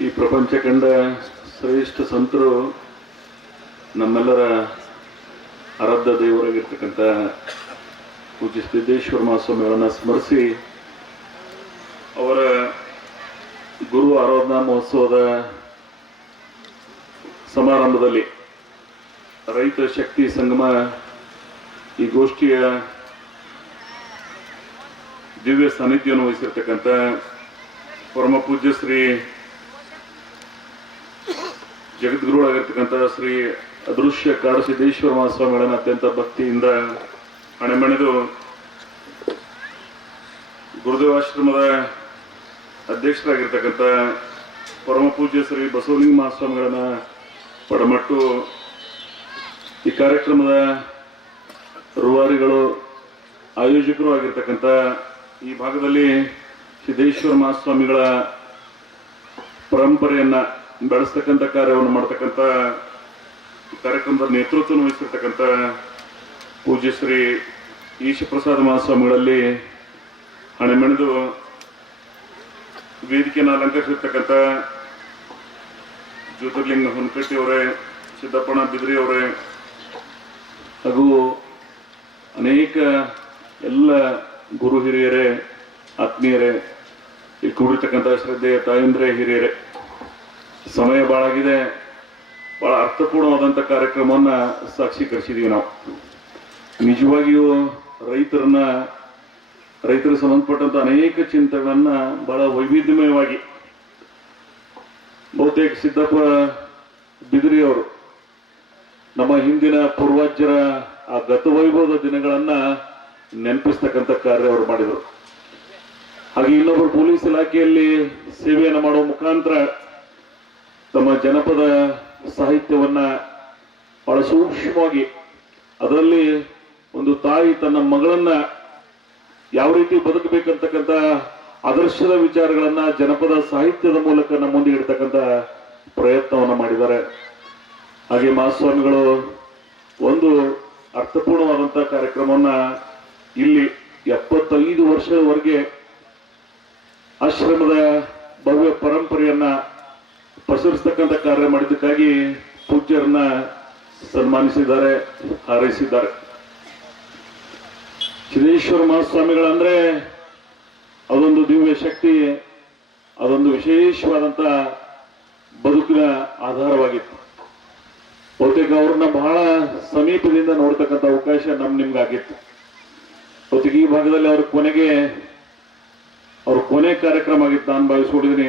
ಈ ಪ್ರಪಂಚ ಕಂಡ ಶ್ರೇಷ್ಠ ಸಂತರು ನಮ್ಮೆಲ್ಲರ ಆರಾಧ್ಯ ದೇವರಾಗಿರ್ತಕ್ಕಂಥ ಪೂಜ್ಯ ಸಿದ್ದೇಶ್ವರ ಮಹಾಸ್ವಾಮಿಗಳನ್ನ ಸ್ಮರಿಸಿ ಅವರ ಗುರು ಆರಾಧನಾ ಮಹೋತ್ಸವದ ಸಮಾರಂಭದಲ್ಲಿ ರೈತ ಶಕ್ತಿ ಸಂಗಮ ಈ ಗೋಷ್ಠಿಯ ದಿವ್ಯ ಸಾನ್ನಿಧ್ಯವನ್ನು ವಹಿಸಿರ್ತಕ್ಕಂಥ ಪರಮ ಪೂಜ್ಯ ಶ್ರೀ ಜಗದ್ಗುರುಗಳಾಗಿರ್ತಕ್ಕಂಥ ಶ್ರೀ ಅದೃಶ್ಯ ಕಾಡಸಿದ್ದೇಶ್ವರ ಮಹಾಸ್ವಾಮಿಗಳನ್ನ ಅತ್ಯಂತ ಭಕ್ತಿಯಿಂದ ಹಣೆಮಣೆದು ಗುರುದೇವಾಶ್ರಮದ ಅಧ್ಯಕ್ಷರಾಗಿರ್ತಕ್ಕಂಥ ಪರಮ ಪೂಜ್ಯ ಶ್ರೀ ಬಸವಲಿಂಗ ಮಹಾಸ್ವಾಮಿಗಳನ್ನ ಪಡಮಟ್ಟು ಈ ಕಾರ್ಯಕ್ರಮದ ರೂವಾರಿಗಳು, ಆಯೋಜಕರು ಆಗಿರ್ತಕ್ಕಂಥ ಈ ಭಾಗದಲ್ಲಿ ಸಿದ್ದೇಶ್ವರ ಮಹಾಸ್ವಾಮಿಗಳ ಪರಂಪರೆಯನ್ನ ಬೆಳೆಸ್ತಕ್ಕಂಥ ಕಾರ್ಯವನ್ನು ಮಾಡ್ತಕ್ಕಂಥ ಕಾರ್ಯಕ್ರಮದ ನೇತೃತ್ವವನ್ನು ವಹಿಸಿರ್ತಕ್ಕಂಥ ಪೂಜ್ಯ ಶ್ರೀ ಈಶಪ್ರಸಾದ ಮಹಾಸ್ವಾಮಿಗಳಲ್ಲಿ ಹಣೆಮೆಣೆದು ವೇದಿಕೆಯನ್ನು ಅಲಂಕರಿಸಿರ್ತಕ್ಕಂಥ ಜ್ಯೋತಿರ್ಲಿಂಗ ಹೊನ್ಕಟ್ಟಿ ಅವರೇ ಸಿದ್ದಪ್ಪಣ ಬಿದ್ರಿ ಅವರೇ, ಹಾಗೂ ಅನೇಕ ಎಲ್ಲ ಗುರು ಹಿರಿಯರೇ, ಆತ್ಮೀಯರೇ, ಇಲ್ಲಿ ಕೂಡಿರ್ತಕ್ಕಂಥ ಶ್ರದ್ಧೆಯ ತಾಯಂದ್ರೆ ಹಿರಿಯರೇ. ಸಮಯ ಬಾಳಾಗಿದೆ ಬಹಳ ಅರ್ಥಪೂರ್ಣವಾದಂಥ ಕಾರ್ಯಕ್ರಮವನ್ನ ಸಾಕ್ಷೀಕರಿಸಿದೀವಿ ನಾವು. ನಿಜವಾಗಿಯೂ ರೈತರನ್ನ, ರೈತರಿಗೆ ಸಂಬಂಧಪಟ್ಟಂತ ಅನೇಕ ಚಿಂತೆಗಳನ್ನ ಬಹಳ ವೈವಿಧ್ಯಮಯವಾಗಿ ಬಹುತೇಕ ಸಿದ್ದಪ್ಪ ಬಿದಿರಿ ಅವರು ನಮ್ಮ ಹಿಂದಿನ ಪೂರ್ವಜರ ಆ ಗತವೈಭವದ ದಿನಗಳನ್ನ ನೆನಪಿಸ್ತಕ್ಕಂಥ ಕಾರ್ಯ ಅವರು ಮಾಡಿದರು. ಹಾಗೆ ಇನ್ನೊಬ್ಬರು ಪೊಲೀಸ್ ಇಲಾಖೆಯಲ್ಲಿ ಸೇವೆಯನ್ನು ಮಾಡುವ ಮುಖಾಂತರ ತಮ್ಮ ಜನಪದ ಸಾಹಿತ್ಯವನ್ನ ಬಹಳ ಸೂಕ್ಷ್ಮವಾಗಿ ಅದರಲ್ಲಿ ಒಂದು ತಾಯಿ ತನ್ನ ಮಗಳನ್ನ ಯಾವ ರೀತಿ ಬದುಕಬೇಕಂತಕ್ಕಂಥ ಆದರ್ಶದ ವಿಚಾರಗಳನ್ನ ಜನಪದ ಸಾಹಿತ್ಯದ ಮೂಲಕ ನಮ್ಮ ಮುಂದೆ ಇಡ್ತಕ್ಕಂಥ ಪ್ರಯತ್ನವನ್ನ ಮಾಡಿದ್ದಾರೆ. ಹಾಗೆ ಮಹಾಸ್ವಾಮಿಗಳು ಒಂದು ಅರ್ಥಪೂರ್ಣವಾದಂಥ ಕಾರ್ಯಕ್ರಮವನ್ನ ಇಲ್ಲಿ ಎಪ್ಪತ್ತೈದು ವರ್ಷದವರೆಗೆ ಆಶ್ರಮದ ಭವ್ಯ ಪರಂಪರೆಯನ್ನ ಪಸರಿಸ್ತಕ್ಕಂಥ ಕಾರ್ಯ ಮಾಡಿದ್ದಕ್ಕಾಗಿ ಪೂಜ್ಯರನ್ನ ಸನ್ಮಾನಿಸಿದ್ದಾರೆ, ಹಾರೈಸಿದ್ದಾರೆ. ಸಿದ್ದೇಶ್ವರ ಮಹಾಸ್ವಾಮಿಗಳಂದ್ರೆ ಅದೊಂದು ದಿವ್ಯ ಶಕ್ತಿ, ಅದೊಂದು ವಿಶೇಷವಾದಂತ ಬದುಕಿನ ಆಧಾರವಾಗಿತ್ತು. ಬಹುತೇಕ ಅವ್ರನ್ನ ಬಹಳ ಸಮೀಪದಿಂದ ನೋಡ್ತಕ್ಕಂಥ ಅವಕಾಶ ನಮ್ ನಿಮ್ಗಾಗಿತ್ತು. ಬಹುತೇಕ ಈ ಭಾಗದಲ್ಲಿ ಅವ್ರ ಕೊನೆಗೆ, ಅವ್ರ ಕೊನೆ ಕಾರ್ಯಕ್ರಮ ಆಗಿತ್ತು, ನಾನು ಭಾವಿಸ್ಕೊಂಡಿದ್ದೀನಿ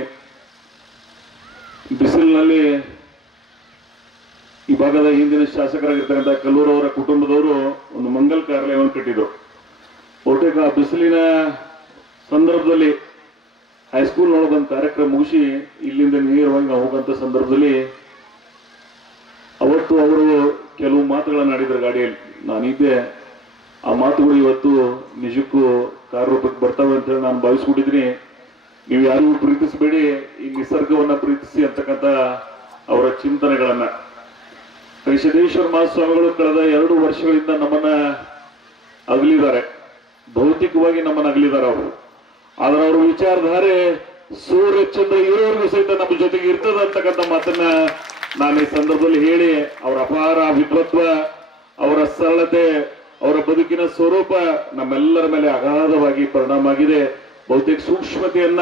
ಬಿಸಿಲಿನಲ್ಲಿ ಈ ಭಾಗದ ಹಿಂದಿನ ಶಾಸಕರಾಗಿರ್ತಕ್ಕಂಥ ಅವರ ಕುಟುಂಬದವರು ಒಂದು ಮಂಗಲ್ ಕಾರ್ಯಾಲಯವನ್ನು ಕಟ್ಟಿದ್ರು. ಬಹುತೇಕ ಆ ಬಿಸಿಲಿನ ಸಂದರ್ಭದಲ್ಲಿ ಹೈಸ್ಕೂಲ್ ಒಳಗೊಂದು ಕಾರ್ಯಕ್ರಮ ಮುಗಿಸಿ ಇಲ್ಲಿಂದ ನೇರವಾಗಿ ನಾವು ಹೋಗುವಂಥ ಸಂದರ್ಭದಲ್ಲಿ ಅವತ್ತು ಅವರು ಕೆಲವು ಮಾತುಗಳನ್ನು ಆಡಿದ್ರು ಗಾಡಿಯಲ್ಲಿ. ನಾನಿದ್ದೆ. ಆ ಮಾತುಗಳು ಇವತ್ತು ನಿಜಕ್ಕೂ ಕಾರ್ಯರೂಪಕ್ಕೆ ಬರ್ತವೆ ಅಂತ ಹೇಳಿ ನಾನು ಭಾವಿಸ್ಬಿಟ್ಟಿದ್ದೀನಿ ನೀವು ಯಾರು ಪ್ರೀತಿಸಬೇಡಿ, ಈ ನಿಸರ್ಗವನ್ನ ಪ್ರೀತಿಸಿ ಅಂತಕ್ಕಂಥ ಅವರ ಚಿಂತನೆಗಳನ್ನ. ಸಿದ್ದೇಶ್ವರ ಮಹಾಸ್ವಾಮಿಗಳು ಕಳೆದ ಎರಡು ವರ್ಷಗಳಿಂದ ನಮ್ಮನ್ನ ಅಗಲಿದ್ದಾರೆ. ಭೌತಿಕವಾಗಿ ನಮ್ಮನ್ನ ಅಗಲಿದ್ದಾರೆ ಅವರು. ಆದ್ರೆ ಅವ್ರ ವಿಚಾರಧಾರೆ ಸೂರ್ಯ ಚಂದ್ರ ಇರೋರ್ಗೂ ಸಹಿತ ನಮ್ಮ ಜೊತೆಗೆ ಇರ್ತದ ಅಂತಕ್ಕಂಥ ಮಾತನ್ನ ನಾನು ಈ ಸಂದರ್ಭದಲ್ಲಿ ಹೇಳಿ, ಅವರ ಅಪಾರ ವಿದ್ವತ್ವ ಅವರ ಸರಳತೆ, ಅವರ ಬದುಕಿನ ಸ್ವರೂಪ ನಮ್ಮೆಲ್ಲರ ಮೇಲೆ ಅಗಾಧವಾಗಿ ಪರಿಣಾಮ ಆಗಿದೆ. ಬಹುತೇಕ ಸೂಕ್ಷ್ಮತೆಯನ್ನ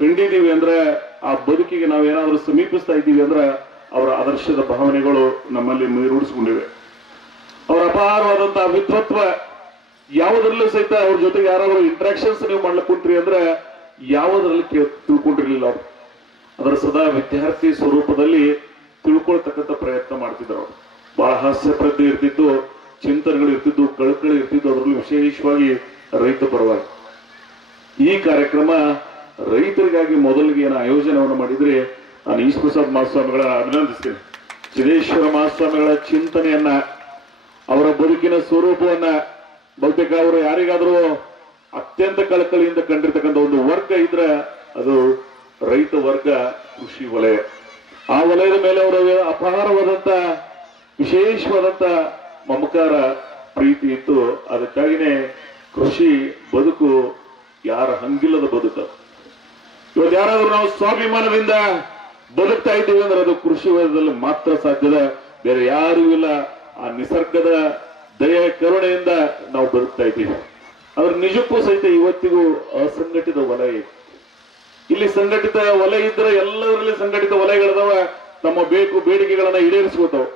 ಕಂಡಿದ್ದೀವಿ ಅಂದ್ರೆ ಆ ಬದುಕಿಗೆ ನಾವೇನಾದ್ರೂ ಸಮೀಪಿಸ್ತಾ ಇದ್ದೀವಿ ಅಂದ್ರೆ ಅವರ ಆದರ್ಶದ ಭಾವನೆಗಳು ನಮ್ಮಲ್ಲಿ ಮೈರೂಡಿಸ್ಕೊಂಡಿವೆ. ಅವರ ಅಪಾರವಾದಂತಹ ವಿದ್ವತ್ವ ಯಾವುದರಲ್ಲೂ ಸಹಿತ ಅವ್ರ ಜೊತೆಗೆ ಯಾರಾದ್ರೂ ಇಂಟ್ರಾಕ್ಷನ್ಸ್ ನೀವು ಮಾಡ್ಲಿಕ್ಕೆ ಕುಂತ್ರಿ ಅಂದ್ರೆ ಯಾವುದರಲ್ಲಿ ತಿಳ್ಕೊಂಡಿರ್ಲಿಲ್ಲ ಅವರು. ಅದರ ಸದಾ ವಿದ್ಯಾರ್ಥಿ ಸ್ವರೂಪದಲ್ಲಿ ತಿಳ್ಕೊಳ್ತಕ್ಕಂಥ ಪ್ರಯತ್ನ ಮಾಡ್ತಿದ್ರು ಅವರು. ಬಹಳ ಹಾಸ್ಯ ಇರ್ತಿದ್ದು ಚಿಂತನೆಗಳು ಇರ್ತಿದ್ದು, ಕಳಕಳಿ ಇರ್ತಿದ್ದು, ಅದರಲ್ಲಿ ವಿಶೇಷವಾಗಿ ರೈತ ಪರವಾಗಿ. ಈ ಕಾರ್ಯಕ್ರಮ ರೈತರಿಗಾಗಿ ಮೊದಲಿಗೆ ಏನು ಆಯೋಜನೆಯನ್ನು ಮಾಡಿದ್ರೆ ನಾನು ಈಶ್ ಪ್ರಸಾದ್ ಮಹಾಸ್ವಾಮಿಗಳ ಅಭಿನಂದಿಸ್ತೇನೆ. ಸಿದ್ದೇಶ್ವರ ಮಹಾಸ್ವಾಮಿಗಳ ಚಿಂತನೆಯನ್ನ, ಅವರ ಬದುಕಿನ ಸ್ವರೂಪವನ್ನ ಬಹುತೇಕ ಅವರು ಯಾರಿಗಾದರೂ ಅತ್ಯಂತ ಕಳಕಳಿಯಿಂದ ಕಂಡಿರ್ತಕ್ಕಂಥ ಒಂದು ವರ್ಗ ಇದ್ರೆ ಅದು ರೈತ ವರ್ಗ ಕೃಷಿ ವಲಯ. ಆ ವಲಯದ ಮೇಲೆ ಅವರ ಅಪಾರವಾದಂತ, ವಿಶೇಷವಾದಂತ ಮಮಕಾರ, ಪ್ರೀತಿ ಇತ್ತು. ಅದಕ್ಕಾಗಿನೇ ಕೃಷಿ ಬದುಕು ಯಾರ ಹಂಗಿಲ್ಲದ ಬದುಕ? ಇವತ್ತು ಯಾರಾದ್ರೂ ನಾವು ಸ್ವಾಭಿಮಾನದಿಂದ ಬದುಕ್ತಾ ಇದ್ದೀವಿ ಅಂದ್ರೆ ಅದು ಕೃಷಿ ವಲಯದಲ್ಲಿ ಮಾತ್ರ ಸಾಧ್ಯದ ಬೇರೆ ಯಾರೂ ಇಲ್ಲ. ಆ ನಿಸರ್ಗದ ದಯ, ಕರುಣೆಯಿಂದ ನಾವು ಬದುಕ್ತಾ ಇದ್ದೀವಿ. ಆದ್ರೆ ನಿಜಕ್ಕೂ ಸಹಿತ ಇವತ್ತಿಗೂ ಅಸಂಘಟಿತ ವಲಯ ಇಲ್ಲಿ ಸಂಘಟಿತ ವಲಯ ಇದ್ರೆ ಎಲ್ಲದರಲ್ಲಿ ಸಂಘಟಿತ ವಲಯಗಳದವ ತಮ್ಮ ಬೇಕು ಬೇಡಿಕೆಗಳನ್ನ ಈಡೇರಿಸ್ಕೋತಾವ.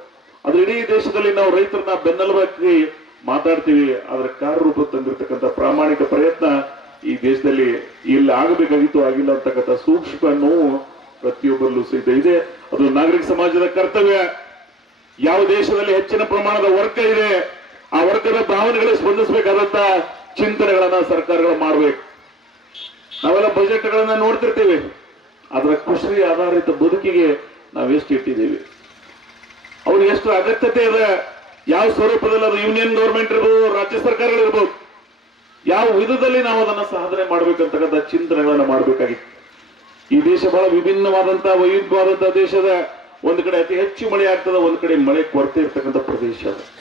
ಆದ್ರೆ ಇಡೀ ದೇಶದಲ್ಲಿ ನಾವು ರೈತರನ್ನ ಬೆನ್ನೆಲುಬಾಕಿ ಮಾತಾಡ್ತೀವಿ. ಆದ್ರೆ ಕಾರ್ಯರೂಪ ತಂದಿರತಕ್ಕಂಥ ಪ್ರಾಮಾಣಿಕ ಪ್ರಯತ್ನ ಈ ದೇಶದಲ್ಲಿ ಇಲ್ಲಿ ಆಗಬೇಕಾಗಿತ್ತು ಆಗಿಲ್ಲ ಅಂತಕ್ಕಂಥ ಸೂಕ್ಷ್ಮ ನೋವು ಪ್ರತಿಯೊಬ್ಬರಲ್ಲೂ ಸಹಿತ ಇದೆ. ಅದು ನಾಗರಿಕ ಸಮಾಜದ ಕರ್ತವ್ಯ. ಯಾವ ದೇಶದಲ್ಲಿ ಹೆಚ್ಚಿನ ಪ್ರಮಾಣದ ವರ್ಗ ಇದೆ, ಆ ವರ್ಗದ ಭಾವನೆಗಳಿಗೆ ಸ್ಪಂದಿಸಬೇಕಾದಂತ ಚಿಂತನೆಗಳನ್ನ ಸರ್ಕಾರಗಳು ಮಾಡಬೇಕು. ನಾವೆಲ್ಲ ಬಜೆಟ್ಗಳನ್ನ ನೋಡ್ತಿರ್ತೀವಿ. ಅದರ ಕೃಷಿ ಆಧಾರಿತ ಬದುಕಿಗೆ ನಾವು ಎಷ್ಟು ಇಟ್ಟಿದ್ದೀವಿ. ಅವ್ರಿಗೆ ಎಷ್ಟು ಅಗತ್ಯತೆ ಇದೆ, ಯಾವ ಸ್ವರೂಪದಲ್ಲಿ ಅದು ಯೂನಿಯನ್ ಗೌರ್ಮೆಂಟ್ ಇರ್ಬೋದು, ರಾಜ್ಯ ಸರ್ಕಾರಗಳಿರ್ಬೋದು. ಯಾವ ವಿಧದಲ್ಲಿ ನಾವು ಅದನ್ನ ಸಾಧನೆ ಮಾಡ್ಬೇಕಂತಕ್ಕಂಥ ಚಿಂತನೆಗಳನ್ನ ಮಾಡಬೇಕಾಗಿತ್ತು. ಈ ದೇಶ ಬಹಳ ವಿಭಿನ್ನವಾದಂತಹ ವೈವಿಧ್ಯವಾದಂತಹ ದೇಶದ ಒಂದು ಕಡೆ ಅತಿ ಹೆಚ್ಚು ಮಳೆ ಆಗ್ತದ, ಒಂದು ಕಡೆ ಮಳೆ ಕೊರತೆ ಇರ್ತಕ್ಕಂಥ ಪ್ರದೇಶ ಅದು.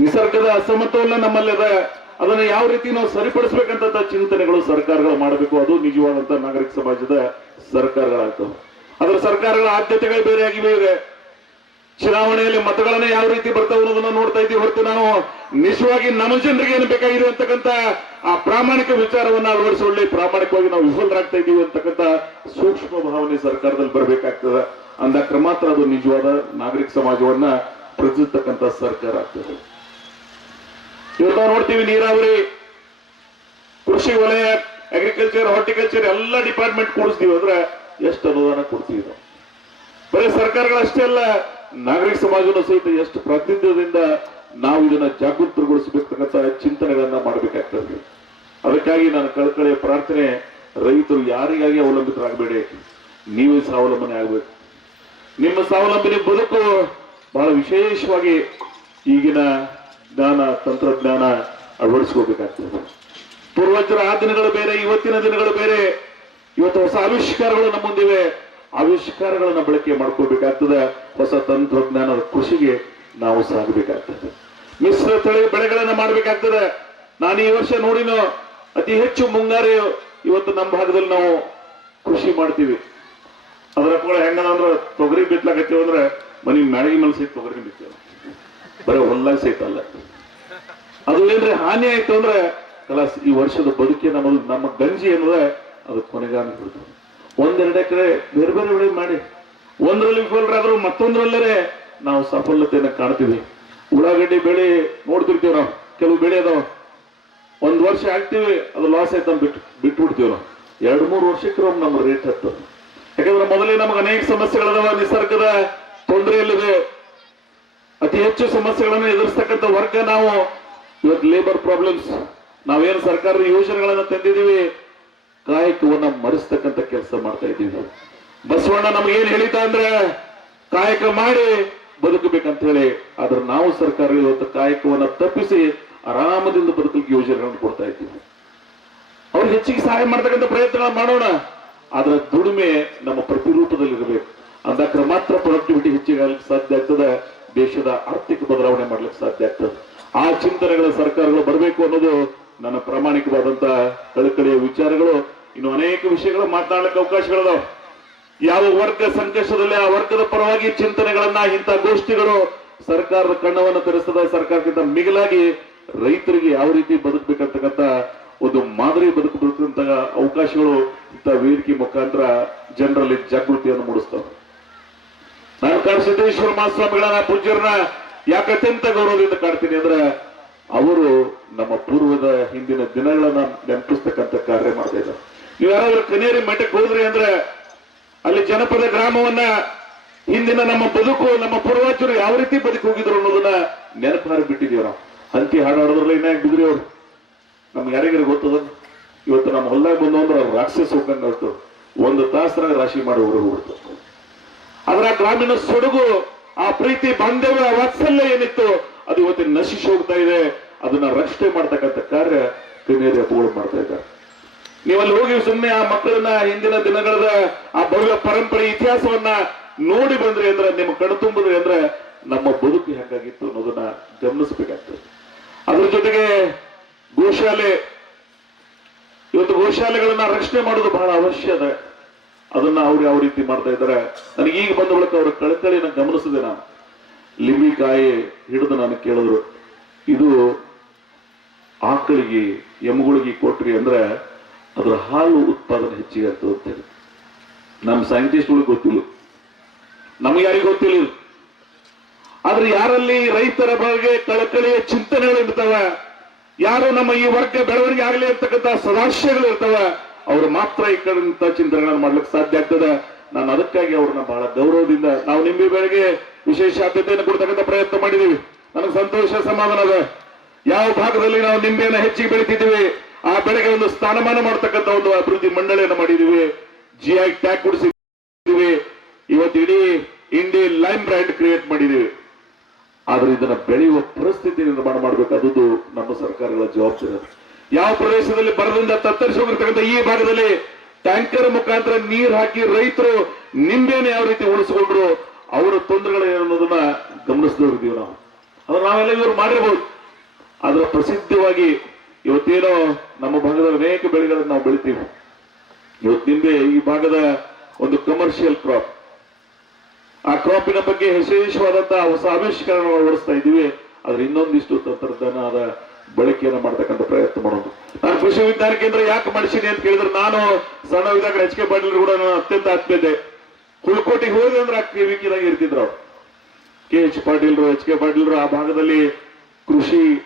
ನಿಸರ್ಗದ ಅಸಮತೋಲನ ಅದ. ಅದನ್ನ ಯಾವ ರೀತಿ ನಾವು ಸರಿಪಡಿಸಬೇಕಂತ ಚಿಂತನೆಗಳು ಸರ್ಕಾರಗಳು ಮಾಡಬೇಕು. ಅದು ನಿಜವಾದಂತಹ ನಾಗರಿಕ ಸಮಾಜದ ಸರ್ಕಾರಗಳಾಗ್ತವೆ. ಅದರ ಸರ್ಕಾರಗಳ ಆದ್ಯತೆಗಳು ಬೇರೆ ಆಗಿವೆ. ಚುನಾವಣೆಯಲ್ಲಿ ಮತಗಳನ್ನ ಯಾವ ರೀತಿ ಬರ್ತಾವ ಅನ್ನೋದನ್ನ ನೋಡ್ತಾ ಇದ್ದೀವಿ ಹೊರತು ನಾವು ನಿಜವಾಗಿ ನಮ್ಮ ಜನರಿಗೆ ಏನು ಬೇಕಾಗಿದೆ ಅಂತಕ್ಕಂಥ ಆ ಪ್ರಾಮಾಣಿಕ ವಿಚಾರವನ್ನ ಅಳವಡಿಸಿಕೊಳ್ಳಿ. ಪ್ರಾಮಾಣಿಕವಾಗಿ ನಾವು ವಿಫಲರಾಗ್ತಾ ಇದ್ದೀವಿ ಅಂತಕ್ಕಂಥ ಸೂಕ್ಷ್ಮ ಭಾವನೆ ಸರ್ಕಾರದಲ್ಲಿ ಬರಬೇಕಾಗ್ತದೆ. ಅಂದಾಗ ಮಾತ್ರ ಅದು ನಿಜವಾದ ನಾಗರಿಕ ಸಮಾಜವನ್ನ ಪ್ರತಿಸ್ತಕ್ಕಂಥ ಸರ್ಕಾರ ಆಗ್ತದೆ. ಇವತ್ತು ನೋಡ್ತೀವಿ ನೀರಾವರಿ, ಕೃಷಿ ವಲಯ ಅಗ್ರಿಕಲ್ಚರ್ ಹಾರ್ಟಿಕಲ್ಚರ್ ಎಲ್ಲ ಡಿಪಾರ್ಟ್ಮೆಂಟ್ ಕೂಡಿಸ್ತೀವಿ ಅಂದ್ರೆ ಎಷ್ಟು ಅನುದಾನ ಕೊಡ್ತೀವಿ ನಾವು. ಬರೀ ಸರ್ಕಾರಗಳಷ್ಟೇ ಅಲ್ಲ ನಾಗರಿಕ ಸಮಾಜವನ್ನು ಸಹಿತ ಎಷ್ಟು ಪ್ರಾತಿನಿಧ್ಯದಿಂದ ನಾವು ಇದನ್ನ ಜಾಗೃತಗೊಳಿಸಬೇಕಂತ ಚಿಂತನೆಗಳನ್ನ ಮಾಡಬೇಕಾಗ್ತದೆ. ಅದಕ್ಕಾಗಿ ನಾನು ಕಳಕಳಿಯ ಪ್ರಾರ್ಥನೆ, ರೈತರು ಯಾರಿಗಾಗಿ ಅವಲಂಬಿತರಾಗಬೇಡಿ? ನೀವು ಸ್ವಾವಲಂಬನೆ ಆಗಬೇಕು. ನಿಮ್ಮ ಸ್ವಾವಲಂಬನೆ ಬದುಕು ಬಹಳ ವಿಶೇಷವಾಗಿ ಈಗಿನ ಜ್ಞಾನ, ತಂತ್ರಜ್ಞಾನ ಅಳವಡಿಸ್ಕೋಬೇಕಾಗ್ತದೆ ಪೂರ್ವಜರ ಆ ದಿನಗಳು ಬೇರೆ, ಇವತ್ತಿನ ದಿನಗಳು ಬೇರೆ. ಇವತ್ತು ಹೊಸ ಆವಿಷ್ಕಾರಗಳು ನಮ್ಮ ಮುಂದಿವೆ. ಆವಿಷ್ಕಾರಗಳನ್ನ ಬಳಕೆ ಮಾಡ್ಕೋಬೇಕಾಗ್ತದೆ. ಹೊಸ ತಂತ್ರಜ್ಞಾನದ ಕೃಷಿಗೆ ನಾವು ಸಾಗಬೇಕಾಗ್ತದೆ. ಮಿಶ್ರ ತಳಿ ಬೆಳೆಗಳನ್ನ ಮಾಡ್ಬೇಕಾಗ್ತದೆ. ನಾನು ಈ ವರ್ಷ ನೋಡಿನೋ ಅತಿ ಹೆಚ್ಚು ಮುಂಗಾರಿ ಇವತ್ತು ನಮ್ಮ ಭಾಗದಲ್ಲಿ ನಾವು ಕೃಷಿ ಮಾಡ್ತೀವಿ. ಅದರ ಕೂಡ ಹೆಂಗಂದ್ರೆ ತೊಗರಿ ಬಿತ್ಲಾಕತ್ತೀವಿ ಅಂದ್ರೆ ಮನಿ ಮ್ಯಾಳಗಿ ಮೇಲೆ ಸಹಿತ ತೊಗರಿ ಬಿತ್ತೇವೆ. ಬರೀ ಹೊಲ್ಲಾಗ ಸಹಿತ ಅಲ್ಲ. ಅದು ಏನ್ರಿ ಹಾನಿ ಆಯ್ತು ಅಂದ್ರೆ ಕಲಾಸ್ ಈ ವರ್ಷದ ಬದುಕಿ ನಮ್ಮದು ನಮ್ಮ ಗಂಜಿ ಏನದ ಅದು ಕೊನೆಗಾನ ಬಿಡ್ತದೆ. ಒಂದೆರಡು ಎಕರೆ ಬೇರೆ ಬೇರೆ ಬೆಳೆ ಮಾಡಿ, ಒಂದರಲ್ಲಿ ವಿಫಲರಾದ್ರೂ ಮತ್ತೊಂದರಲ್ಲೇ ನಾವು ಸಫಲತೆಯನ್ನು ಕಾಣ್ತೀವಿ. ಉಳ್ಳಾಗಡ್ಡಿ ಬೆಳೆ ನೋಡ್ತಿರ್ತೀವಿ ನಾವು, ಕೆಲವು ಬೆಳೆ ಅದಾವ. ಒಂದು ವರ್ಷ ಹಾಕ್ತಿವಿ, ಅದು ಲಾಸ್ ಆಯ್ತು ಬಿಟ್ಟು ಬಿಟ್ಟು ಬಿಡ್ತೀವಿ ನಾವು. ಎರಡು, ಮೂರು ವರ್ಷಕ್ಕೆ ನಮ್ಮ ರೇಟ್ ಹತ್ತು. ಯಾಕಂದ್ರೆ ಮೊದಲೇ ನಮ್ಗೆ ಅನೇಕ ಸಮಸ್ಯೆಗಳದಾವ, ನಿಸರ್ಗದ ತೊಂದರೆಯಲ್ಲಿದೆ. ಅತಿ ಹೆಚ್ಚು ಸಮಸ್ಯೆಗಳನ್ನು ಎದುರಿಸ್ತಕ್ಕಂಥ ವರ್ಗ ನಾವು, ಇವತ್ತು ಲೇಬರ್ ಪ್ರಾಬ್ಲಮ್ಸ್ ನಾವೇನು ಸರ್ಕಾರದ ಯೋಜನೆಗಳನ್ನು ತಂದಿದ್ದೀವಿ ಕಾಯಕವನ್ನ ಮರೆಸ್ತಕ್ಕಂಥ ಕೆಲಸ ಮಾಡ್ತಾ ಇದ್ದೀವಿ. ಬಸವಣ್ಣ ನಮ್ಗೆ ಏನ್ ಹೇಳಿದ ಅಂದ್ರೆ, ಕಾಯಕ ಮಾಡಿ ಬದುಕಬೇಕಂತ ಹೇಳಿ, ಆದ್ರೆ ನಾವು ಸರ್ಕಾರ ಇವತ್ತು ಕಾಯಕವನ್ನ ತಪ್ಪಿಸಿ ಆರಾಮದಿಂದ ಬದುಕಲಿಕ್ಕೆ ಯೋಜನೆಗಳನ್ನು ಕೊಡ್ತಾ ಇದ್ದೀವಿ. ಅವ್ರು ಹೆಚ್ಚಿಗೆ ಸಹಾಯ ಮಾಡ್ತಕ್ಕಂಥ ಪ್ರಯತ್ನಗಳನ್ನ ಮಾಡೋಣ, ಆದ್ರೆ ದುಡಿಮೆ ನಮ್ಮ ಪ್ರತಿರೂಪದಲ್ಲಿ ಇರಬೇಕು ಅಂದಾಗ ಮಾತ್ರ ಪ್ರೊಡಕ್ಟಿವಿಟಿ ಹೆಚ್ಚಿಗಾಗಲಿಕ್ಕೆ ಸಾಧ್ಯ ಆಗ್ತದೆ, ದೇಶದ ಆರ್ಥಿಕ ಬದಲಾವಣೆ ಮಾಡ್ಲಿಕ್ಕೆ ಸಾಧ್ಯ ಆಗ್ತದೆ. ಆ ಚಿಂತನೆಗಳ ಸರ್ಕಾರಗಳು ಬರಬೇಕು ಅನ್ನೋದು ನನ್ನ ಪ್ರಾಮಾಣಿಕವಾದಂತ ಕಳಕಳಿಯ ವಿಚಾರಗಳು ಇನ್ನು ಅನೇಕ ವಿಷಯಗಳು ಮಾತನಾಡಲಿಕ್ಕೆ ಅವಕಾಶಗಳಿದಾವೆ. ಯಾವ ವರ್ಗ ಸಂಕಷ್ಟದಲ್ಲಿ ಆ ವರ್ಗದ ಪರವಾಗಿ ಚಿಂತನೆಗಳನ್ನ ಇಂಥ ಗೋಷ್ಠಿಗಳು ಸರ್ಕಾರದ ಕಣ್ಣವನ್ನು ತರಿಸದ ಸರ್ಕಾರಕ್ಕಿಂತ ಮಿಗಿಲಾಗಿ ರೈತರಿಗೆ ಯಾವ ರೀತಿ ಬದುಕಬೇಕಂತಕ್ಕಂಥ ಒಂದು ಮಾದರಿ ಬದುಕಬೇಕಂತ ಅವಕಾಶಗಳು ಇಂಥ ವೇದಿಕೆ ಮುಖಾಂತರ ಜನರಲ್ಲಿ ಜಾಗೃತಿಯನ್ನು ಮೂಡಿಸ್ತವೆ. ನಾನು ಕಾಡಸಿದ್ದೇಶ್ವರ ಮಹಾಸ್ವಾಮಿಗಳನ್ನ, ಪೂಜ್ಯರನ್ನ ಯಾಕೆ ಅತ್ಯಂತ ಗೌರವದಿಂದ ಕಾಡ್ತೀನಿ ಅಂದ್ರೆ ಅವರು ನಮ್ಮ ಪೂರ್ವದ ಹಿಂದಿನ ದಿನಗಳನ್ನ ನೆನಪಿಸ್ತಕ್ಕಂಥ ಕಾರ್ಯ ಮಾಡ್ತಾ ಇದ್ದಾರೆ. ನೀವು ಯಾರಾದ್ರೂ ಕನೇರಿ ಮಠಕ್ಕೆ ಹೋದ್ರಿ ಅಂದ್ರೆ ಅಲ್ಲಿ ಜನಪದ ಗ್ರಾಮವನ್ನ ಹಿಂದಿನ ನಮ್ಮ ಬದುಕು, ನಮ್ಮ ಪೂರ್ವಾಚರು ಯಾವ ರೀತಿ ಬದುಕು ಹೋಗಿದ್ರು ಅನ್ನೋದನ್ನ ನೆನಪಾರಿ ಬಿಟ್ಟಿದೀವಿ ನಾವು. ಹಂತಿ ಹಾಡಾಡೋದ್ರಲ್ಲ ಇನ್ನ ಬಿದ್ರಿ ಅವ್ರು? ನಮ್ಗೆ ಯಾರಿಗಾರ ಗೊತ್ತದ? ಇವತ್ತು ನಮ್ಮ ಹೊಲ್ದಾಗ ಬಂದು ಅಂದ್ರೆ ರಾಕ್ಷಸ ಹೋಗಂಗ್ ಒಂದು ತಾಸರಾಗ ರಾಶಿ ಮಾಡಿ ಹೊರಗೆ ಹೋಗ್ಬಿಡ್ತು. ಅದರ ಗ್ರಾಮೀಣ ಸೊಡಗು ಆ ಪ್ರೀತಿ, ಬಾಂಧವ್ಯ, ವಾತ್ಸಲ್ಯ ಏನಿತ್ತು ಅದು ಇವತ್ತಿನ ನಶಿಸಿ ಹೋಗ್ತಾ ಇದೆ. ಅದನ್ನ ರಕ್ಷಣೆ ಮಾಡ್ತಕ್ಕಂಥ ಕಾರ್ಯ ಕನ್ನೇರಿ ಅಪ್ಪಗಳು ಮಾಡ್ತಾ ಇದ್ದಾರೆ. ನೀವಲ್ಲಿ ಹೋಗಿ ಸುಮ್ಮನೆ ಆ ಮಕ್ಕಳನ್ನ ಹಿಂದಿನ ದಿನಗಳದ ಆ ಭವ್ಯ ಪರಂಪರೆ ಇತಿಹಾಸವನ್ನ ನೋಡಿ ಬಂದ್ರೆ ಅಂದ್ರೆ, ನಿಮ್ಮ ಕಣ್ಣು ತುಂಬಿದ್ರೆ ಅಂದ್ರೆ ನಮ್ಮ ಬದುಕು ಹೆಂಗಾಗಿತ್ತು ಅನ್ನೋದನ್ನ ಗಮನಿಸಬೇಕಾಗ್ತದೆ. ಅದ್ರ ಜೊತೆಗೆ ಗೋಶಾಲೆ, ಇವತ್ತು ಗೋಶಾಲೆಗಳನ್ನ ರಕ್ಷಣೆ ಮಾಡೋದು ಬಹಳ ಅವಶ್ಯ ಅದ. ಅದನ್ನ ಅವ್ರು ಯಾವ ರೀತಿ ಮಾಡ್ತಾ ಇದ್ದಾರೆ? ನನಗೆ ಈಗ ಬಂದ ಬಳಿಕ ಅವರ ಕಳಕಳಿನ ಗಮನಿಸಿದೆ ನಾನು. ಲಿಂಬಿಕಾಯಿ ಹಿಡಿದು ನಾನು ಕೇಳಿದ್ರು, ಇದು ಆಕಳಿಗೆ ಎಮ್ಗಳಿಗೆ ಕೊಟ್ರಿ ಅಂದ್ರೆ ಅದರ ಹಾಲು ಉತ್ಪಾದನೆ ಹೆಚ್ಚಿಗೆ ಆಗ್ತದೆ ಅಂತ ಹೇಳಿ. ನಮ್ಮ ಸೈಂಟಿಸ್ಟ್ಗಳಿಗೆ ಗೊತ್ತಿಲ್ಲ. ನಮ್ಗೆ ಯಾರಿಗೂ ಗೊತ್ತಿಲ್ಲ. ಆದ್ರೆ ಯಾರಲ್ಲಿ ರೈತರ ಬಗ್ಗೆ ಕಳಕಳಿಯ ಚಿಂತನೆಗಳು ಇರ್ತವೆ, ಯಾರು ನಮ್ಮ ಈ ವರ್ಗ ಬೆಳವಣಿಗೆ ಆಗಲಿ ಅಂತಕ್ಕಂಥ ಸದಾಶಯಗಳು ಇರ್ತವೆ, ಅವ್ರು ಮಾತ್ರ ಈ ಕಡೆ ಚಿಂತನೆಗಳನ್ನು ಮಾಡ್ಲಿಕ್ಕೆ ಸಾಧ್ಯ ಆಗ್ತದೆ. ನಾನು ಅದಕ್ಕಾಗಿ ಅವ್ರನ್ನ ಬಹಳ ಗೌರವದಿಂದ, ನಾವು ನಿಂಬೆ ಬೆಳೆಗೆ ವಿಶೇಷ ಆದ್ಯತೆಯನ್ನು ಕೊಡ್ತಕ್ಕಂಥ ಪ್ರಯತ್ನ ಮಾಡಿದೀವಿ ನನಗೆ ಸಂತೋಷ, ಸಮಾಧಾನ ಅದ ಯಾವ ಭಾಗದಲ್ಲಿ ನಾವು ನಿಂಬೆಯನ್ನು ಹೆಚ್ಚಿಗೆ ಬೆಳಿತಿದ್ದೀವಿ, ಆ ಬೆಳೆಗೆ ಒಂದು ಸ್ಥಾನಮಾನ ಮಾಡತಕ್ಕಂಥ ಒಂದು ಅಭಿವೃದ್ಧಿ ಮಂಡಳಿಯನ್ನು ಮಾಡಿದೀವಿ ಜಿ ಐ ಟ್ಯಾಗ್ ಕೊಡಿಸಿದ್ದೀವಿ ಇವತ್ತು ಇಡೀ ಇಂಡಿ ಲೈಮ್ ಬ್ರ್ಯಾಂಡ್ ಕ್ರಿಯೇಟ್ ಮಾಡಿದೀವಿ ಆದ್ರೆ ಇದನ್ನ ಬೆಳೆಯುವ ಪರಿಸ್ಥಿತಿ ನಿರ್ಮಾಣ ಮಾಡಬೇಕಾದದ್ದು ನಮ್ಮ ಸರ್ಕಾರಗಳ ಜವಾಬ್ದಾರಿ. ಯಾವ ಪ್ರದೇಶದಲ್ಲಿ ಬರದಿಂದ ತತ್ತರಿಸಿ ಹೋಗಿರ್ತಕ್ಕಂಥ ಈ ಭಾಗದಲ್ಲಿ ಟ್ಯಾಂಕರ್ ಮುಖಾಂತರ ನೀರು ಹಾಕಿ ರೈತರು ನಿಂಬೆನ ಯಾವ ರೀತಿ ಉಳಿಸಿಕೊಂಡ್ರು ಅವರ ತೊಂದರೆಗಳು ಏನು ಅನ್ನೋದನ್ನ ಇದೀವಿ ನಾವು. ಅದನ್ನ ನಾವೆಲ್ಲ ಇವರು ಮಾಡಿರ್ಬೋದು. ಆದ್ರೆ ಪ್ರಸಿದ್ಧವಾಗಿ ಇವತ್ತೇನೋ ನಮ್ಮ ಭಾಗದ ಅನೇಕ ಬೆಳೆಗಳನ್ನು ನಾವು ಬೆಳಿತೀವಿ. ಇವತ್ತು ನಿಂಬೆ ಈ ಭಾಗದ ಒಂದು ಕಮರ್ಷಿಯಲ್ ಕ್ರಾಪ್ ಆ ಕ್ರಾಪಿನ ಬಗ್ಗೆ ವಿಶೇಷವಾದಂತಹ ಹೊಸ ಆವಿಷ್ಕರಣ ಅಳವಡಿಸ್ತಾ ಇದ್ದೀವಿ. ಆದ್ರೆ ಇನ್ನೊಂದಿಷ್ಟು ತಂತ್ರಜ್ಞಾನದ ಬಳಕೆಯನ್ನು ಮಾಡ್ತಕ್ಕಂಥ ಪ್ರಯತ್ನ ಮಾಡೋದು. ನಾನು ಕೃಷಿ ವಿಜ್ಞಾನ ಕೇಂದ್ರ ಯಾಕೆ ಮಾಡಿಸಿನಿ ಅಂತ ಕೇಳಿದ್ರೆ ನಾನು ಸಣ್ಣ ಎಚ್ ಕೆ ಪಾಟೀಲ್ ಕೂಡ ನಾನು ಅತ್ಯಂತ ಆತ್ಮೀಯತೆ. ಹುಲ್ಕೋಟಿಗೆ ಹೋಗಿ ಅಂದ್ರೆ ಆ ಕಿರಾಗಿ ಇರ್ತಿದ್ರು ಅವ್ರು. ಕೆ ಎಚ್ ಪಾಟೀಲ್ರು, ಎಚ್ ಕೆ ಪಾಟೀಲ್ರು ಆ ಭಾಗದಲ್ಲಿ ಕೃಷಿ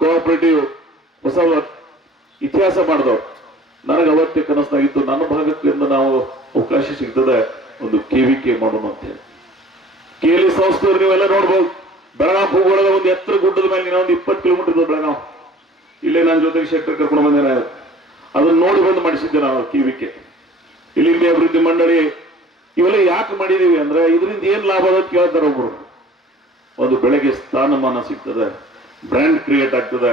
ಕೋಆಪರೇಟಿವ್ ಹೊಸ ಇತಿಹಾಸ ಮಾಡಿದವ್ರು. ನನಗೆ ಅವತ್ತೇ ಕನಸಾಗಿತ್ತು ನನ್ನ ಭಾಗದಿಂದ ನಾವು ಅವಕಾಶ ಸಿಗ್ತದೆ ಒಂದು ಕೆವಿಕೆ ಮಾಡೋಣ ಅಂತ ಹೇಳಿ. ಕೇಲಿ ಸಂಸ್ಥೆಯವರು ನೀವೆಲ್ಲ ನೋಡ್ಬೋದು. ಬೆಳಗಾವ್ ಹೋಗೋದ ಒಂದು ಎತ್ತರ ಗುಡ್ಡದ ಮೇಲೆ ಒಂದು ಇಪ್ಪತ್ತು ಕಿಲೋಮೀಟರ್ ಇದ್ದು ಬೆಳಗಾವ್. ಇಲ್ಲೇ ನನ್ನ ಜೊತೆಗೆ ಶೆಟ್ಟರ್ ಕರ್ಕೊಂಡು ಬಂದೇನೆ. ನಾನು ಅದನ್ನ ನೋಡಿ ಬಂದು ಮಾಡಿಸಿದ್ದೆ ನಾವು ಕಿವಿಕೆ ಇಲ್ಲಿ ಅಭಿವೃದ್ಧಿ ಮಂಡಳಿ ಇವೆಲ್ಲ ಯಾಕೆ ಮಾಡಿದೀವಿ ಅಂದ್ರೆ ಇದರಿಂದ ಏನ್ ಲಾಭ ಅದ ಕೇಳ್ತಾರೆ ಒಬ್ರು. ಒಂದು ಬೆಳಗ್ಗೆ ಸ್ಥಾನಮಾನ ಸಿಗ್ತದೆ ಬ್ರ್ಯಾಂಡ್ ಕ್ರಿಯೇಟ್ ಆಗ್ತದೆ,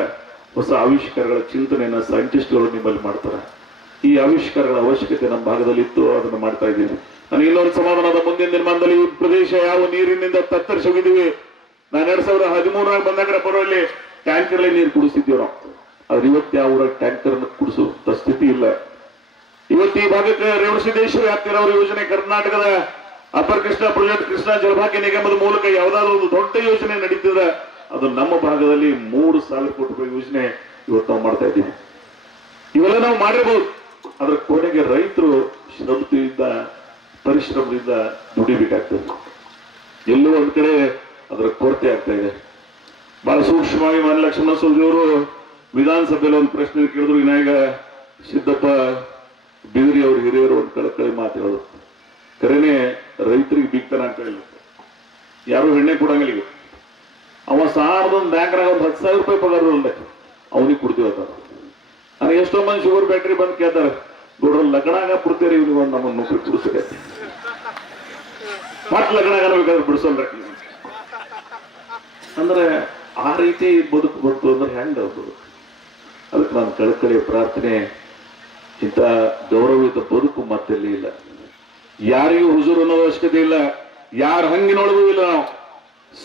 ಹೊಸ ಆವಿಷ್ಕಾರಗಳ ಚಿಂತನೆಯನ್ನ ಸೈಂಟಿಸ್ಟ್ಗಳು ನಿಮ್ಮಲ್ಲಿ ಮಾಡ್ತಾರೆ. ಈ ಆವಿಷ್ಕಾರಗಳ ಅವಶ್ಯಕತೆ ನಮ್ಮ ಭಾಗದಲ್ಲಿ ಇತ್ತು, ಅದನ್ನು ಮಾಡ್ತಾ ಇದ್ದೀವಿ ನನಗೆ ಇನ್ನೊಂದು ಸಮಾಧಾನದ ಮುಂದಿನ ನಿರ್ಮಾಣದಲ್ಲಿ ಈ ಪ್ರದೇಶ ಯಾವ ನೀರಿನಿಂದ ತತ್ತರಿಸಿ ಹೋಗಿದ್ದೀವಿ ನಾನು ಎರಡ್ ಸಾವಿರದ ಹದಿಮೂರರಾಗ ಬಂದಾಗ ಬರೋಲ್ಲಿ ಟ್ಯಾಂಕರ್ಲೆ ನೀರು ಕುಡಿಸಿದ್ದೀವಿ ನಾವು ಆದ್ರೆ ಇವತ್ತು ಯಾವ ಊರಾಗ ಟ್ಯಾಂಕರ್ ಕುಡಿಸುವಂತ ಸ್ಥಿತಿ ಇಲ್ಲ. ಇವತ್ತು ಈ ಭಾಗಕ್ಕೆ ರೇವಣಸಿದ್ದೇಶ್ವರ ಆಗ್ತಿರೋ ಯೋಜನೆ ಕರ್ನಾಟಕದ ಅಪರ್ ಕೃಷ್ಣ ಪ್ರಾಜೆಕ್ಟ್ ಕೃಷ್ಣ ಜಲಭಾಗ್ಯ ನಿಗಮದ ಮೂಲಕ ಯಾವ್ದಾದ್ರು ಒಂದು ದೊಡ್ಡ ಯೋಜನೆ ನಡೀತದ ಅದು ನಮ್ಮ ಭಾಗದಲ್ಲಿ ಮೂರು ಸಾವಿರ ಕೋಟಿ ರೂಪಾಯಿ ಯೋಜನೆ ಇವತ್ತು ನಾವು ಮಾಡ್ತಾ ಇದ್ದೀವಿ. ಇವೆಲ್ಲ ನಾವು ಮಾಡಿರ್ಬೋದು. ಅದ್ರ ಕೊನೆಗೆ ರೈತರು ಶ್ರಮದಿಂದ ಪರಿಶ್ರಮದಿಂದ ದುಡಿಬೇಕಾಗ್ತದೆ. ಎಲ್ಲೋ ಒಂದ್ ಕಡೆ ಅದರ ಕೊರತೆ ಆಗ್ತಾ ಇದೆ. ಬಹಳ ಸೂಕ್ಷ್ಮವಾಗಿ ಮಾನ್ಯ ಲಕ್ಷ್ಮಣ ಸವದಿ ಅವರು ವಿಧಾನಸಭೆಯಲ್ಲಿ ಒಂದು ಪ್ರಶ್ನೆ ಕೇಳಿದ್ರು, ವಿನಾಯಕ ಸಿದ್ದಪ್ಪ ಬಿದಿರಿ ಅವರು ಹಿರಿಯರು ಒಂದು ಕಳಕಳಿ ಮಾತು ಹೇಳುತ್ತೆ ಕರೆನೆ ರೈತರಿಗೆ ಬಿಗ್ತಾನ ಅಂತ ಹೇಳುತ್ತೆ ಯಾರು ಹೆಣ್ಣೆ ಕೊಡಂಗಿಲ್ಲ ಅವ ಸಾವಿರದ ಬ್ಯಾಂಕ್ನಾಗ ಒಂದು ಹತ್ತು ಸಾವಿರ ರೂಪಾಯಿ ಪಗಾರ ಅವನಿಗೆ ಕೊಡ್ತೀವಿ ನನಗೆ ಎಷ್ಟೋ ಮಂದಿ ಶುಗರ್ ಬ್ಯಾಟ್ರಿ ಬಂದು ಕೇಳ್ತಾರೆ, ನೋಡ್ರ ಲಗ್ನಾಗ ಕೊಡ್ತೀರಿ ಇವ್ನಿಗೆ ಒಂದು ನಮ್ಮನ್ನು ನೌಕರಿ ಕೊಡಿಸಿದೆ ಮತ್ತೆ ಲಗ್ನಾಗ ಬೇಕಾದ್ರೆ ಬಿಡಿಸೋಲ್ರಿ. ಅಂದ್ರೆ ಆ ರೀತಿ ಬದುಕು ಬಂತು ಅಂದ್ರೆ ಹೆಂಗ ಅದಕ್ಕೆ ನಾನು ಕಳಕಳಿ ಪ್ರಾರ್ಥನೆ ಇಂಥ ಗೌರವಯುತ ಬದುಕು ಮತ್ತೆಲ್ಲಿ ಇಲ್ಲ. ಯಾರಿಗೂ ಹುಜೂರು ಅನ್ನೋ ಅವಶ್ಯಕತೆ ಇಲ್ಲ. ಯಾರ ಹಂಗಿನೊಳಗೂ ಇಲ್ಲ ನಾವು.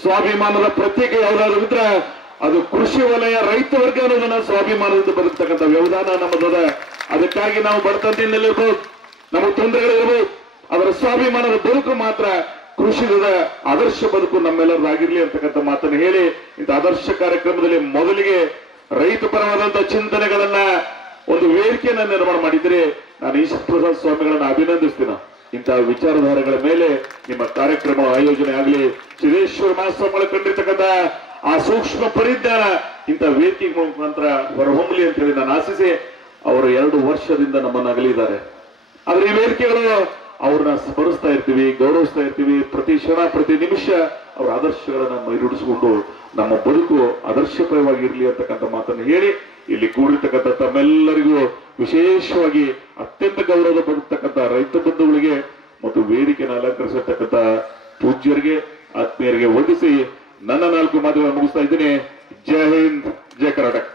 ಸ್ವಾಭಿಮಾನದ ಪ್ರತ್ಯೇಕ ಯಾವ್ದಾದ್ರು ಇದ್ರೆ ಅದು ಕೃಷಿ ವಲಯ, ರೈತ ವರ್ಗ ಅನ್ನೋದನ್ನ ಸ್ವಾಭಿಮಾನದಿಂದ ಬದುಕ್ತಕ್ಕಂಥ ವ್ಯವಧಾನ ನಮ್ಮದದ. ಅದಕ್ಕಾಗಿ ನಾವು ಬಡತನದಿಂದಲಿರ್ಬೋದು ನಮಗೆ ತೊಂದರೆಗಳಿರ್ಬೋದು ಅದರ ಸ್ವಾಭಿಮಾನದ ಬದುಕು ಮಾತ್ರ ಕೃಷಿದ ಆದರ್ಶ ಬದುಕು ನಮ್ಮೆಲ್ಲರಾಗಿರಲಿ ಅಂತಕ್ಕಂಥ ಮಾತನ್ನು ಹೇಳಿ ಇಂಥ ಆದರ್ಶ ಕಾರ್ಯಕ್ರಮದಲ್ಲಿ ಮೊದಲಿಗೆ ರೈತ ಪರವಾದಂತಹ ಚಿಂತನೆಗಳನ್ನ ಒಂದು ವೇದಿಕೆಯನ್ನ ನಿರ್ಮಾಣ ಮಾಡಿದ್ರೆ ನಾನು ಈಶ್ವರ ಪ್ರಸಾದ್ ಸ್ವಾಮಿಗಳನ್ನ ಅಭಿನಂದಿಸ್ತೀನಿ. ಇಂತಹ ವಿಚಾರಧಾರೆಗಳ ಮೇಲೆ ನಿಮ್ಮ ಕಾರ್ಯಕ್ರಮ ಆಯೋಜನೆ ಆಗಲಿ. ಸಿದ್ದೇಶ್ವರ ಮಹಾಸ್ವಾಮಿಗಳು ಕಂಡಿರ್ತಕ್ಕಂಥ ಆ ಸೂಕ್ಷ್ಮ ಪರಿಜ್ಞಾನ, ಇಂಥ ವೇದಿಕೆ ಮುಖಾಂತರ ಹೊರಹೊಮ್ಮಲಿ ಅಂತ ಹೇಳಿ ನಾನು ಆಶಿಸಿ ಅವರು ಎರಡು ವರ್ಷದಿಂದ ನಮ್ಮನ್ನ ಅಗಲಿದ್ದಾರೆ. ಆದ್ರೆ ಈ ವೇದಿಕೆಗಳು ಅವ್ರನ್ನ ಸ್ಮರಿಸ್ತಾ ಇರ್ತೀವಿ, ಗೌರವಿಸ್ತಾ ಇರ್ತೀವಿ. ಪ್ರತಿ ಕ್ಷಣ, ಪ್ರತಿ ನಿಮಿಷ ಅವರ ಆದರ್ಶಗಳನ್ನ ಮೈರೂಡಿಸಿಕೊಂಡು ನಮ್ಮ ಬದುಕು ಆದರ್ಶಪ್ರಾಯವಾಗಿರ್ಲಿ ಅಂತಕ್ಕಂಥ ಮಾತನ್ನು ಹೇಳಿ, ಇಲ್ಲಿ ಕೂಡಿರ್ತಕ್ಕಂಥ ತಮ್ಮೆಲ್ಲರಿಗೂ ವಿಶೇಷವಾಗಿ ಅತ್ಯಂತ ಗೌರವದ ಬದುಕ್ತಕ್ಕಂಥ ರೈತ ಬಂಧುಗಳಿಗೆ ಮತ್ತು ವೇದಿಕೆಯನ್ನು ಅಲಂಕರಿಸಿರ್ತಕ್ಕಂಥ ಪೂಜ್ಯರಿಗೆ, ಆತ್ಮೀಯರಿಗೆ ವಂದಿಸಿ ನನ್ನ ನಾಲ್ಕು ಮಾತುಗಳನ್ನು ಮುಗಿಸ್ತಾ ಇದ್ದೀನಿ. ಜೈ ಹಿಂದ್, ಜೈ ಕರ್ನಾಟಕ.